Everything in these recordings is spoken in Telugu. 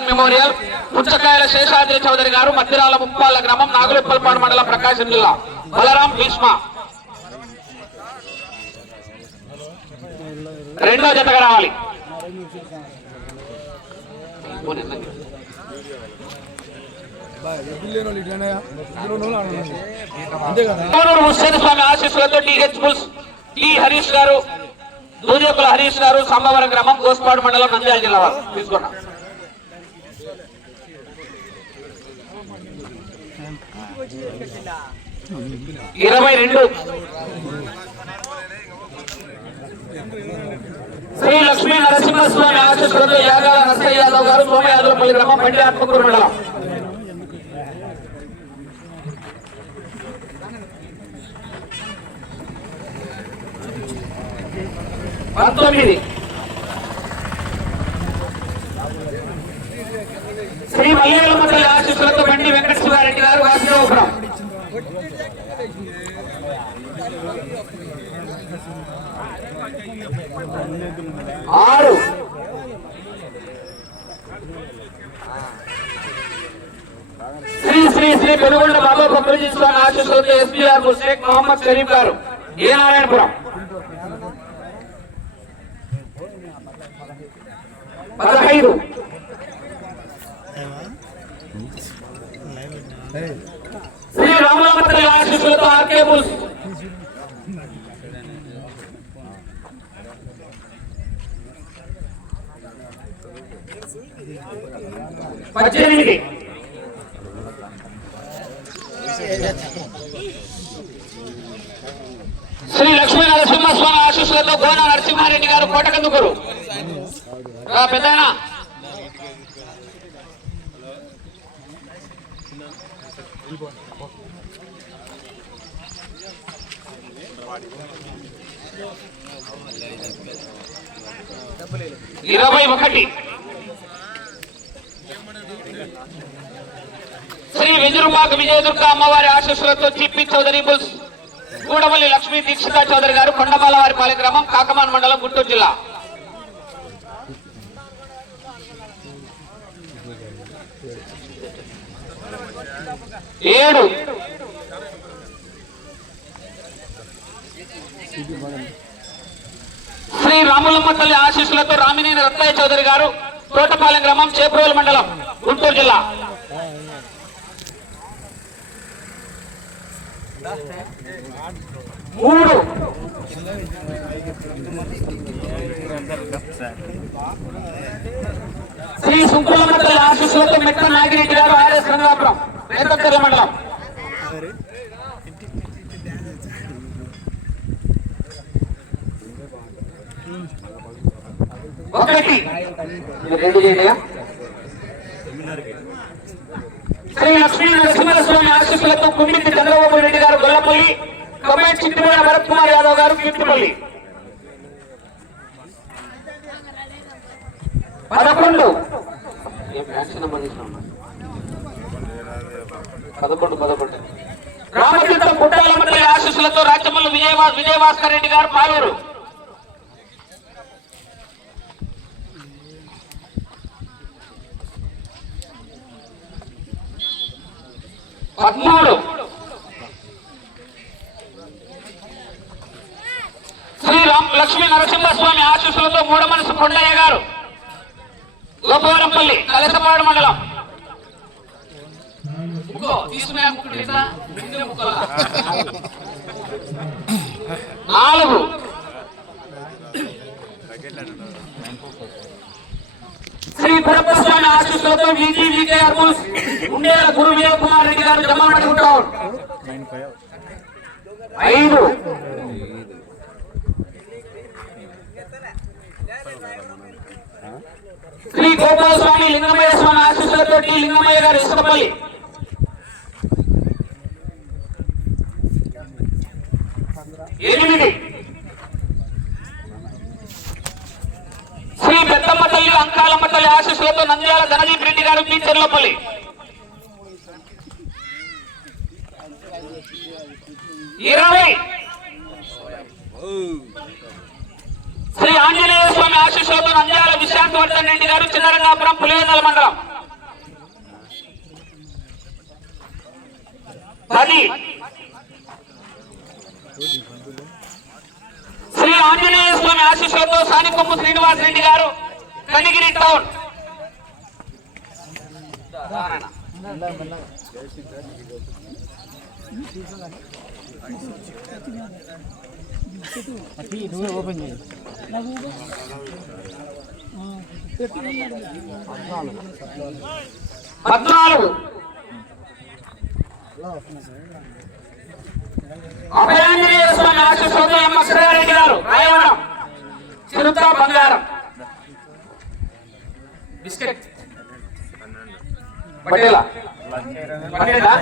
మెమోరియల్ పుచ్చకాయల శేషాద్రి చౌదరి గారు మద్దిరాల ముప్పాల గ్రామం నాగులుప్పల్పాడు మండలం ప్రకాశం జిల్లా. బలరాం భీష్మ. రెండో జతగా రావాలి. హుస్సేన్ స్వామి ఆశీస్సులతో టిహెచ్ బుల్స్ టి హరీష్ గారు దూదేకుల హరీష్ గారు సంభవరం గ్రామం గోస్పాడు మండలం నంద్యాల జిల్లా వారు. తీసుకున్నాం ఇరవై రెండు. శ్రీ లక్ష్మీ నరసింహస్వామి ఆశీస్సులతో యాగాల నరసయ్య యాదవ్ గారు సోమయాదవపల్లి గ్రామం బండి ఆత్మకూరు మండలం. పంతొమ్మిది శ్రీ మల్లేలమ్మ తల్లి ఆశీస్సులతో బండి వెంకట శివారెడ్డి గారు వాసుదేవపురం ఆరు. శ్రీ శ్రీ శ్రీ పెనుగొండ బాబా బొమ్మలజీ స్వామి ఆశీస్సులతో ఎస్పీఆర్ షేక్ మొహమ్మద్ షరీఫ్ గారు ఏ నారాయణపురం. పదహైదు. శ్రీ ఆశీస్సులతో ఆర్కే బుల్స్ పద్దెనిమిది. శ్రీ లక్ష్మీ నరసింహస్వామి ఆశీస్సులతో గోన నరసింహారెడ్డి గారు కోటకందుకూరు పెద్దనా? ఇరవై ఒకటి. శ్రీ విజృంబాక విజయదుర్గ అమ్మవారి ఆశీస్సులతో చిప్పి చౌదరి బుల్స్ గూడమల్లి లక్ష్మీ దీక్షిత చౌదరి గారు కొండమాల వారి పాలెగ్రామం కాకమాన్ మండలం గుంటూరు జిల్లా. ఏడు. శ్రీ రాములమ్మ తల్లి ఆశీస్సులతో రామినేని రత్నయ్య చౌదరి గారు తోటపాలెం గ్రామం చేప్రోలు మండలం గుంటూరు జిల్లా. మూడు. శ్రీ సుంకులమ్మ తల్లి ఆశీస్సులతో మెట్ట నాగిరెడ్డి గారు ఆర్ఎస్ రంగాపురం వేదంతర్ల మండలం ఒకటి ఇది రెండు చేయగా శ్రీ లక్ష్మీ నరసింహస్వామి ఆశీస్సులతో కుమ్మిటి చంద్రబాబు రెడ్డి గారు గొల్లపల్లి కమెంట్ చిట్టిమూల భరత్ కుమార్ యాదవ్ గారు కీర్తిపల్లి పదకొండు. ఏం యాక్షన్ నెంబర్ పదకొండు పదకొండు. రామచంద్ర పుట్టాలమ్మ తల్లి ఆశీస్సులతో రాజ్యమల్లి విజయవా విజయభాస్కర్ రెడ్డి గారు పాలూరు. పద్మూడు. శ్రీ రామ్ లక్ష్మీ నరసింహస్వామి ఆశీస్సులతో మూడమనసు కొండయ్య గారు. గోపవరంపల్లి కలసపాడు మండలం. ముక్కో, తీసుకునే నాలుగు. శ్రీ పరమస్వామి ఆశీస్సులతో వీజీ వీకే అర్బుల్స్ ఉండేల గురు విజయ్ కుమార్ రెడ్డి గారు జమ్మపట్టి ఐదు. శ్రీ గోపాలస్వామి లింగమయ్య స్వామి ఆశీస్సులతో లింగమయ్య గారు ఇసుకపల్లి. ఎనిమిది. శ్రీ పెద్దమ్మ తల్లి అంకాలమ్మ తల్లి ఆశీస్సులతో నంద్యాల ధనదీప్ రెడ్డి గారు మీ చెర్లపల్లి. ఇరవై. శ్రీ ఆంజనేయ స్వామి ఆశీర్వాదం అంజాల విశ్రాంతి వర్ధన్ రెడ్డి గారు చిన్నరంగాపురం పులివెందల మండలం. పది శ్రీ ఆంజనేయ స్వామి ఆశీస్సులతో సానికొమ్ము శ్రీనివాస్ రెడ్డి గారు కనిగిరి టౌన్. ఓపెన్ చేయి పద్నాలుగు అభయాంజనేయ స్వామి ఆశీస్సులతో ఎమ్మ శ్రీరెడ్డి గారు. రాయవరం చిరుత బంగారం బిస్కెట్ పటేలా పటేలా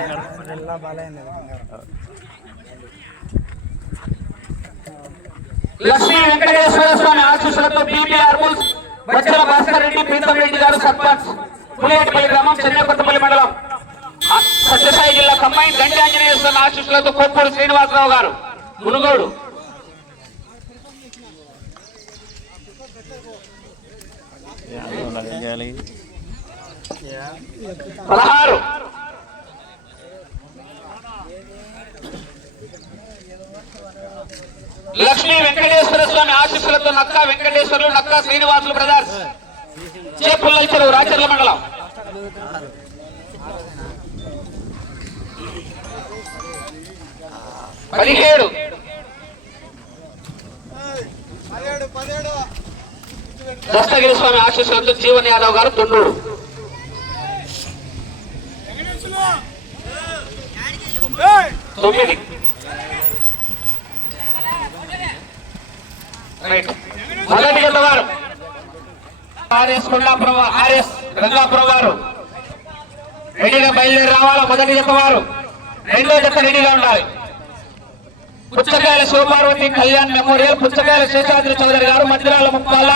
లక్ష్మీ వెంకటేశ్వర స్వామి ఆశీస్సులతో బీబీఆర్ బుల్స్ వజ్ర భాస్కర్ రెడ్డి ప్రీతం రెడ్డి గారు సర్పంచ్ పులేటిపల్లి గ్రామం చెన్నకొత్తపల్లి మండలం. సత్యసాయి జిల్లా కంబైన్ గండి ఆంజనేయ స్వామి ఆశీస్సులతో కొప్పూరు శ్రీనివాసరావు గారు మునుగోడు. పదహారు. లక్ష్మీ వెంకటేశ్వర స్వామి ఆశీస్సులతో నక్కా వెంకటేశ్వరులు నక్కా శ్రీనివాసులు బ్రదర్స్. చేపుల్ల ఇచ్చారు రాచర్ల మండలం. పదిహేడు. దస్తగిరి స్వామి ఆశీస్సులతో జీవన్ యాదవ్ గారు తొండూరు. తొమ్మిది. మొదటి జత వారు. ఆర్ఎస్ కొండాపురం ఆర్ఎస్ గంగాపురం వారు. రెడీగా బయలుదేరి రావాలా? మొదటి జత వారు. రెండో జత రెడీగా ఉండాలి. పుచ్చకాయల శివపార్వతి కళ్యాణ్ మెమోరియల్ పుచ్చకాయల శేషాద్రి చౌదరి గారు మధ్యరాల ముప్పాల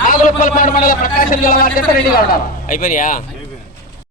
నాగులపల్లిపాడు మండల ప్రకాశం జిల్లా వారి జత రెడీగా ఉండాలి. అయిపోయినాయా?